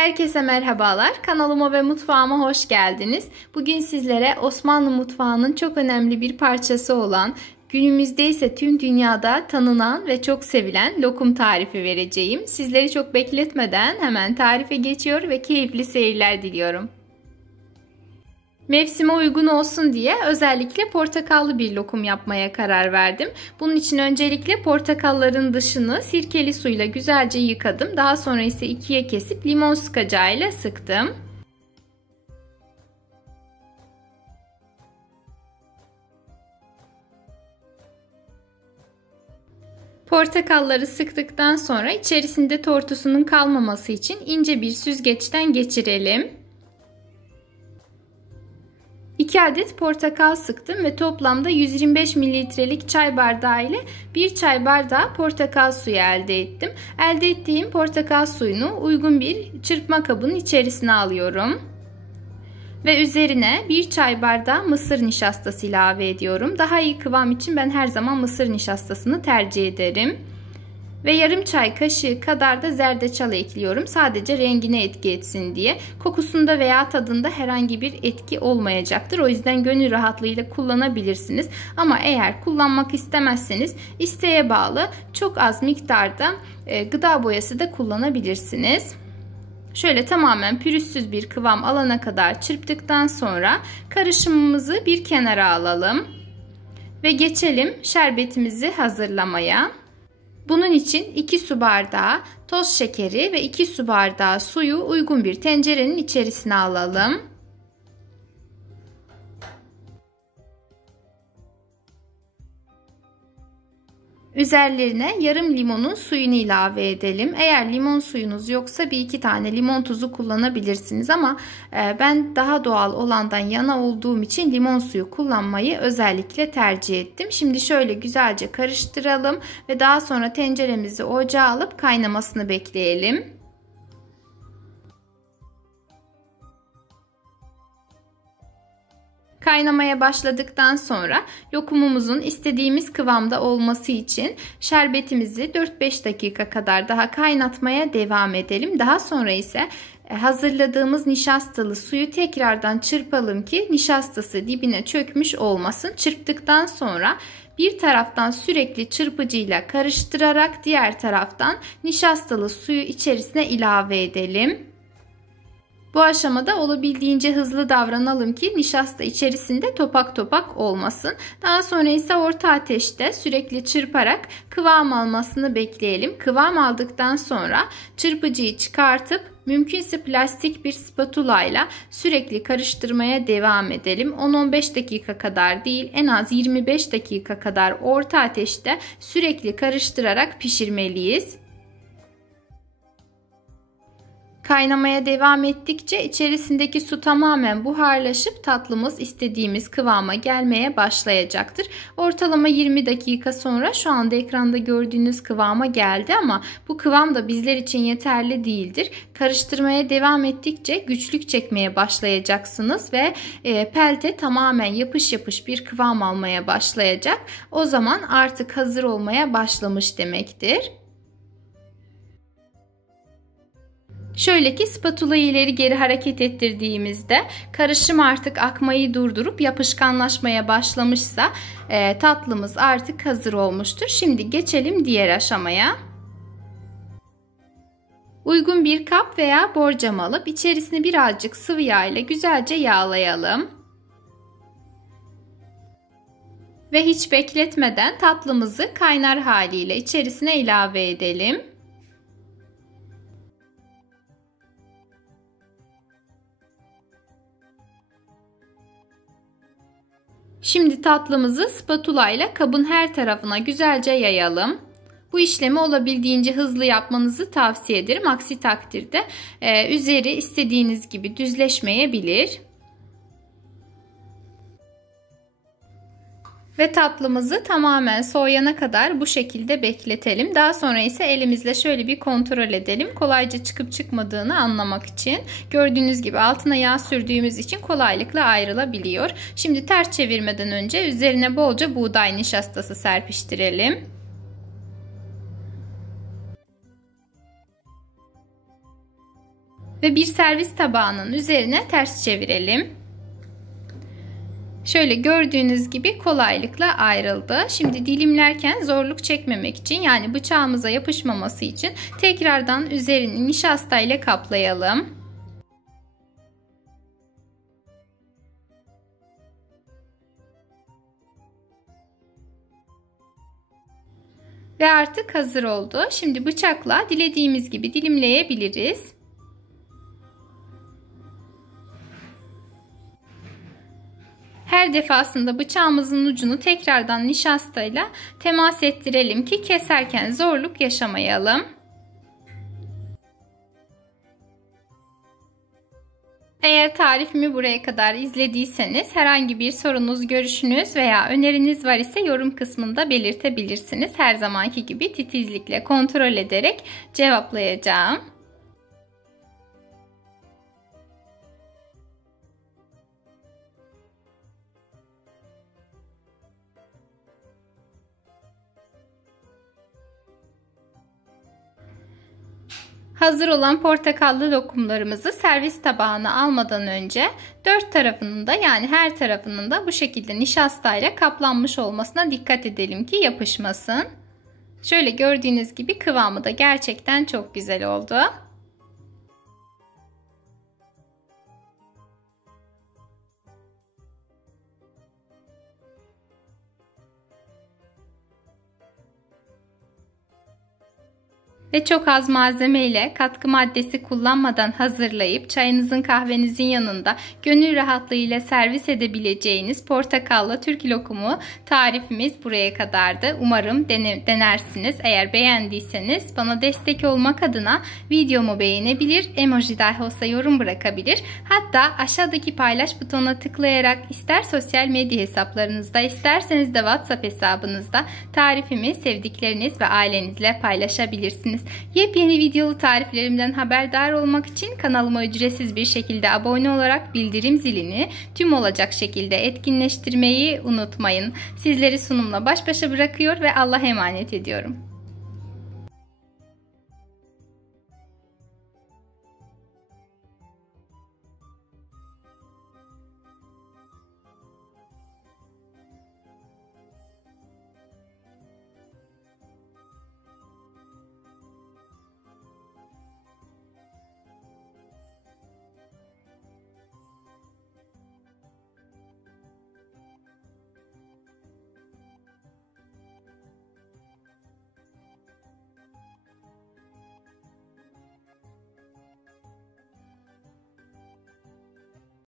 Herkese merhabalar. Kanalıma ve mutfağıma hoş geldiniz. Bugün sizlere Osmanlı mutfağının çok önemli bir parçası olan, günümüzde ise tüm dünyada tanınan ve çok sevilen lokum tarifi vereceğim. Sizleri çok bekletmeden hemen tarife geçiyor ve keyifli seyirler diliyorum. Mevsime uygun olsun diye özellikle portakallı bir lokum yapmaya karar verdim. Bunun için öncelikle portakalların dışını sirkeli suyla güzelce yıkadım. Daha sonra ise ikiye kesip limon sıkacağıyla sıktım. Portakalları sıktıktan sonra içerisinde tortusunun kalmaması için ince bir süzgeçten geçirelim. 2 adet portakal sıktım ve toplamda 125 mililitrelik çay bardağı ile 1 çay bardağı portakal suyu elde ettim. Elde ettiğim portakal suyunu uygun bir çırpma kabının içerisine alıyorum. Ve üzerine 1 çay bardağı mısır nişastası ilave ediyorum. Daha iyi kıvam için ben her zaman mısır nişastasını tercih ederim. Ve yarım çay kaşığı kadar da zerdeçal ekliyorum. Sadece rengine etki etsin diye. Kokusunda veya tadında herhangi bir etki olmayacaktır. O yüzden gönül rahatlığıyla kullanabilirsiniz. Ama eğer kullanmak istemezseniz isteğe bağlı çok az miktarda gıda boyası da kullanabilirsiniz. Şöyle tamamen pürüzsüz bir kıvam alana kadar çırptıktan sonra karışımımızı bir kenara alalım. Ve geçelim şerbetimizi hazırlamaya. Bunun için 2 su bardağı toz şekeri ve 2 su bardağı suyu uygun bir tencerenin içerisine alalım. Üzerlerine yarım limonun suyunu ilave edelim. Eğer limon suyunuz yoksa 1-2 tane limon tuzu kullanabilirsiniz ama ben daha doğal olandan yana olduğum için limon suyu kullanmayı özellikle tercih ettim. Şimdi şöyle güzelce karıştıralım ve daha sonra tenceremizi ocağa alıp kaynamasını bekleyelim. Kaynamaya başladıktan sonra lokumumuzun istediğimiz kıvamda olması için şerbetimizi 4-5 dakika kadar daha kaynatmaya devam edelim. Daha sonra ise hazırladığımız nişastalı suyu tekrardan çırpalım ki nişastası dibine çökmüş olmasın. Çırptıktan sonra bir taraftan sürekli çırpıcıyla karıştırarak diğer taraftan nişastalı suyu içerisine ilave edelim. Bu aşamada olabildiğince hızlı davranalım ki nişasta içerisinde topak topak olmasın. Daha sonra ise orta ateşte sürekli çırparak kıvam almasını bekleyelim. Kıvam aldıktan sonra çırpıcıyı çıkartıp mümkünse plastik bir spatula ile sürekli karıştırmaya devam edelim. 10-15 dakika kadar değil, en az 25 dakika kadar orta ateşte sürekli karıştırarak pişirmeliyiz. Kaynamaya devam ettikçe içerisindeki su tamamen buharlaşıp tatlımız istediğimiz kıvama gelmeye başlayacaktır. Ortalama 20 dakika sonra şu anda ekranda gördüğünüz kıvama geldi ama bu kıvam da bizler için yeterli değildir. Karıştırmaya devam ettikçe güçlük çekmeye başlayacaksınız ve pelte tamamen yapış yapış bir kıvam almaya başlayacak. O zaman artık hazır olmaya başlamış demektir. Şöyle ki spatulayı ileri geri hareket ettirdiğimizde karışım artık akmayı durdurup yapışkanlaşmaya başlamışsa tatlımız artık hazır olmuştur. Şimdi geçelim diğer aşamaya. Uygun bir kap veya borcam alıp içerisine birazcık sıvı yağ ile güzelce yağlayalım. Ve hiç bekletmeden tatlımızı kaynar haliyle içerisine ilave edelim. Şimdi tatlımızı spatula ile kabın her tarafına güzelce yayalım. Bu işlemi olabildiğince hızlı yapmanızı tavsiye ederim. Aksi takdirde üzeri istediğiniz gibi düzleşmeyebilir. Ve tatlımızı tamamen soğuyana kadar bu şekilde bekletelim. Daha sonra ise elimizle şöyle bir kontrol edelim. Kolayca çıkıp çıkmadığını anlamak için. Gördüğünüz gibi altına yağ sürdüğümüz için kolaylıkla ayrılabiliyor. Şimdi ters çevirmeden önce üzerine bolca buğday nişastası serpiştirelim. Ve bir servis tabağının üzerine ters çevirelim. Şöyle gördüğünüz gibi kolaylıkla ayrıldı. Şimdi dilimlerken zorluk çekmemek için, yani bıçağımıza yapışmaması için tekrardan üzerini nişasta ile kaplayalım. Ve artık hazır oldu. Şimdi bıçakla dilediğimiz gibi dilimleyebiliriz. Her defasında bıçağımızın ucunu tekrardan nişastayla temas ettirelim ki keserken zorluk yaşamayalım. Eğer tarifimi buraya kadar izlediyseniz herhangi bir sorunuz, görüşünüz veya öneriniz var ise yorum kısmında belirtebilirsiniz. Her zamanki gibi titizlikle kontrol ederek cevaplayacağım. Hazır olan portakallı lokumlarımızı servis tabağına almadan önce dört tarafının da, yani her tarafının da bu şekilde nişastayla kaplanmış olmasına dikkat edelim ki yapışmasın. Şöyle gördüğünüz gibi kıvamı da gerçekten çok güzel oldu. Ve çok az malzeme ile, katkı maddesi kullanmadan hazırlayıp çayınızın, kahvenizin yanında gönül rahatlığıyla servis edebileceğiniz portakallı Türk lokumu tarifimiz buraya kadardı. Umarım denersiniz. Eğer beğendiyseniz bana destek olmak adına videomu beğenebilir, emoji dahi olsa yorum bırakabilir. Hatta aşağıdaki paylaş butonuna tıklayarak ister sosyal medya hesaplarınızda, isterseniz de WhatsApp hesabınızda tarifimi sevdikleriniz ve ailenizle paylaşabilirsiniz. Yepyeni videolu tariflerimden haberdar olmak için kanalıma ücretsiz bir şekilde abone olarak bildirim zilini tüm olacak şekilde etkinleştirmeyi unutmayın. Sizleri sunumla baş başa bırakıyor ve Allah'a emanet ediyorum.